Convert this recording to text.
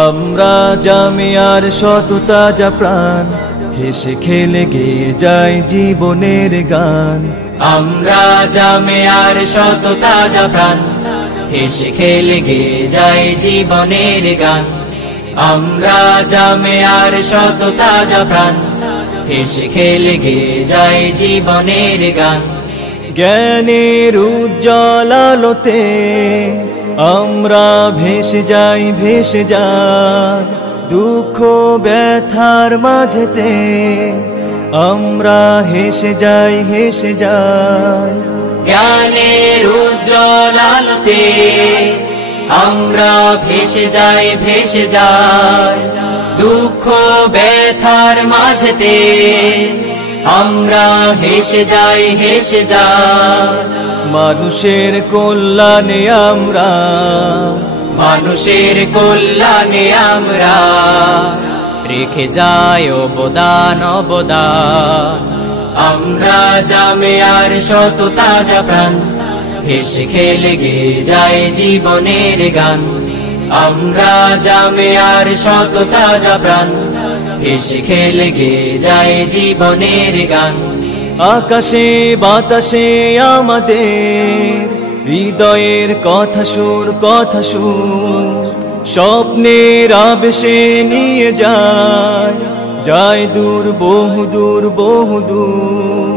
আমরা জামিয়ার শত তাজা প্রাণ, হেসে খেলে গেয়ে যায় জীবনের গান। আমরা জামিয়ার শত তাজা প্রাণ, হেসে খেলে গেয়ে যায় জীবনের গান। আমরা জামিয়ার শত তাজা প্রাণ, হেসে খেলে গেয়ে যায় জীবনের গান। জ্ঞানের উজ্জ্বল আলোতে আমরা ভেসে যাই, ভেসে যাই দুঃখ ব্যথার মাঝেতে আমরা হেসে যাই, হেসে যাই। জ্ঞানের উজ্জ্বল আলোতে আমরা ভেসে যাই, ভেসে যাই দুঃখ ব্যথার মাঝেতে আমরা হেসে যাই, হেসে যাই। মানুষের কল্যাণে আমরা, মানুষের কল্যাণে আমরা রেখে যাই অবদান, অবদান। আমরা জামিয়ার শত তাজা প্রাণ, হেসে খেলে গেয়ে যায় জীবনের গান। আমরা জামিয়ার শত তাজা প্রাণ, হেসে খেলে গেয়ে যায় জীবনের গান। আকাশে বাতাসে আমাদের হৃদয়ের কথা সুর, কথা সুর স্বপ্নের আবেশে নিয়ে যায়, যায় দূর, বহুদূর, বহুদূর।